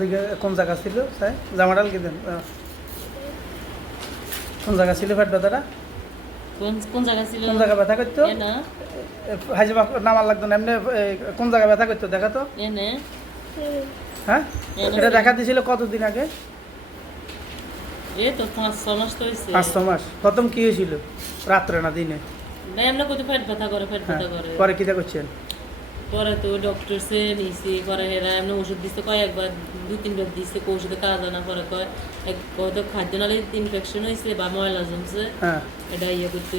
দিকে কোন জায়গা ছিল? স্যার জামাডাল কি দেন? কোন জায়গা ছিল ব্যথাটা কোন কোন জায়গা ছিল? কোন জায়গা ব্যথা করতো? হাজিবা নামার লাগতো না এমনি কোন জায়গা ব্যথা করতো? দেখা তো। হ্যাঁ? এটা দেখা দিয়েছিল কতদিন আগে? পাঁচ ছ মাস প্রথম কি হয়েছিল? রাত্রে না দিনে? হ্যাঁ। করে। পরে কিটা করছেন? পরে তো ডক্টর সে নিছি পরে হেরা এমনি ওষুধ দিচ্ছে কয়েকবার দু তিনবার দিচ্ছে কো ওষুধে কাজ হয় না পরে কয় এক কয়তো খাদ্য নালে ইনফেকশন হয়েছে বা ময়লা জমছে হ্যাঁ। এটা ইয়ে করতে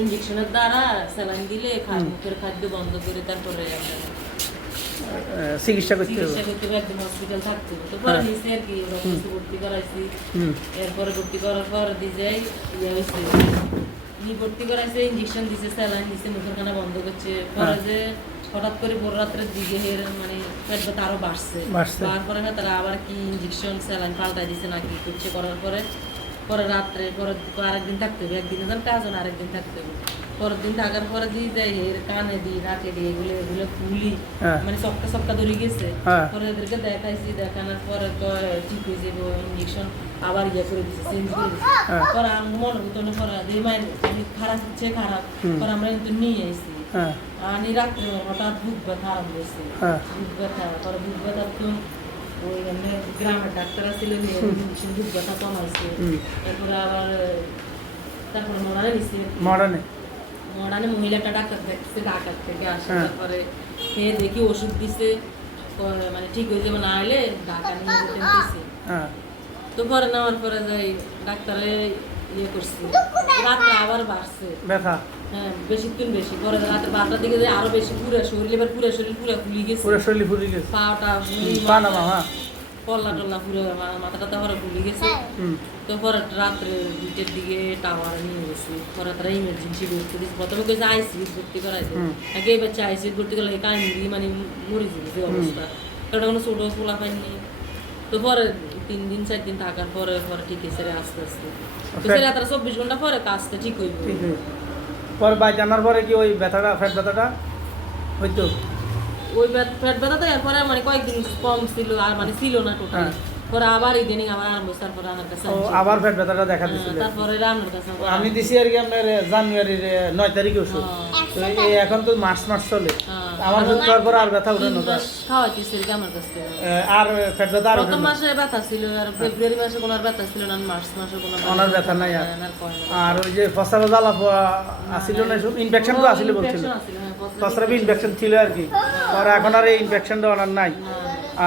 ইঞ্জেকশনের দ্বারা স্যালাইন দিলে মুখের খাদ্য বন্ধ করে তারপরে চিকিৎসা করতে চিকিৎসা করতে হবে একদম হসপিটাল থাকতে তো পরে হ্যাঁ। নিচে আর কি রক্ত ভর্তি করাইছি। এরপরে ভর্তি করার পর দিয়ে ইয়ে হয়েছে ভর্তি করাইছে ইঞ্জেকশন দিছে স্যালাইন দিছে মুখের খানা বন্ধ করছে। পরে হ্যাঁ। যে হঠাৎ করে ভোর রাত্রের দিকে মানে পেট ব্যথা আরও বাড়ছে না তারা আবার কি ইঞ্জেকশন স্যালাইন পাল্টাই দিছে না কি করছে করার পরে পরে রাত্রে পরে আরেকদিন থাকতে হবে একদিন কাজ না আরেকদিন থাকতে হবে পরের দিন থাকার পরে দিয়ে দেয় কানে দিই নাকে দিই এগুলো এগুলো ফুলি হ্যাঁ। মানে ধরে গেছে হ্যাঁ। পরে এদেরকে দেখাইছি দেখানোর পরে ঠিক হয়ে যাব ইঞ্জেকশন আবার ইয়ে করে দিচ্ছে চেঞ্জ করে দিচ্ছে হ্যাঁ। পরে আমি মনে হতো না পরে যে মায়ের খারাপ হচ্ছে খারাপ। পরে আমরা কিন্তু নিয়ে এসেছি হ্যাঁ। আমি রাত্রে হঠাৎ বুক ব্যথা আরম্ভ হয়েছে। হ্যাঁ। বুক ব্যথা পরে বুক ব্যথা তো ওই এমনি গ্রামের ডাক্তার ছিল বুক ব্যথা কমাইছে তারপরে আবার তারপরে মরারে নিচ্ছে মডার্নে মডার্নে মহিলা একটা ডাক্তার দেখছে ঢাকার থেকে আসে হ্যাঁ। তারপরে খেয়ে দেখি ওষুধ দিছে। পরে মানে ঠিক হয়ে যাবে না হলে ঢাকা নিয়ে যেতে দিছে। হ্যাঁ। তো পরে নেওয়ার পরে যাই ডাক্তারে ইয়ে করছে। রাত্রে আবার বাড়ছে। ব্যথা? হ্যাঁ বেশিক্ষণ বেশি। পরে রাতে বারোটার দিকে আরও বেশি পুরো শরীর এবার পুরো শরীর পুরো ফুলি গেছে। পুরো শরীর ফুলে গেছে। পাটা পা নামা হ্যাঁ পল্লা টল্লা পুরো মা- মাথাটা তো পরে ফুলি গেছে। হুম। তো পরে রাত্রে দুইটার দিকে টাওয়ার নিয়ে গেছি। পরে তারা ইমার্জেন্সি ভর্তি দিয়েছে প্রথমে ভর্তি করাইছে। আগে ভর্তি করলে কাহিনী মানে মরে যাবে অবস্থা। কারণ কোনো ছোটো পোলা পাইনি। তো পরে তিন দিন চার দিন থাকার পরে পরে ঠিক হয়েছে রে আস্তে আস্তে। তারা চব্বিশ ঘণ্টা পরে কাজটা ঠিক হইব। পরে বাই জানার পরে কি ওই ব্যথাটা ফ্যাট ব্যথাটা হইতো? ওই ব্যথা তো এরপরে মানে কয়েকদিন কম ছিল আর মানে ছিল না টোটাল হ্যাঁ। পরে আবার ইদানিং আবার আরম্ভ তারপরে আমার কাছে আবার ফ্যাট ব্যথাটা দেখা হ্যাঁ, দিছিল। তারপরে রান্নার কাছে আমি দিছি আর কি আপনার জানুয়ারির নয় তারিখে ওষুধ। তো এখন তো মার্চ মাস চলে। হ্যাঁ। আমার ওষুধ খাওয়ার পর আর ব্যথা উঠে না মাস খাওয়াইতেছে আর আমার কাছ? থেকে আর ব্যথা আর প্রথম মাসে ব্যথা ছিল আর ফেব্রুয়ারি মাসে কোনো ব্যথা ছিল না মার্চ মাসে কোনো ওনার ব্যথা নাই আর। হ্যাঁ, ওই যে ফসরা জ্বালা আসিল না ইনফেকশন তো আসিল বলছিল। হ্যাঁ, ইনফেকশন ছিল আর কি। আর এখন আর এই ইনফেকশনটা ওনার নাই।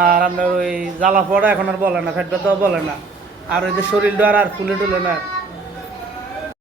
আর আপনার ওই জ্বালা পোড়া এখন আর বলে না ফ্যাট ব্যথাও বলে না। আর ওই যে শরীরটা আর আর ফুলে টুলে না।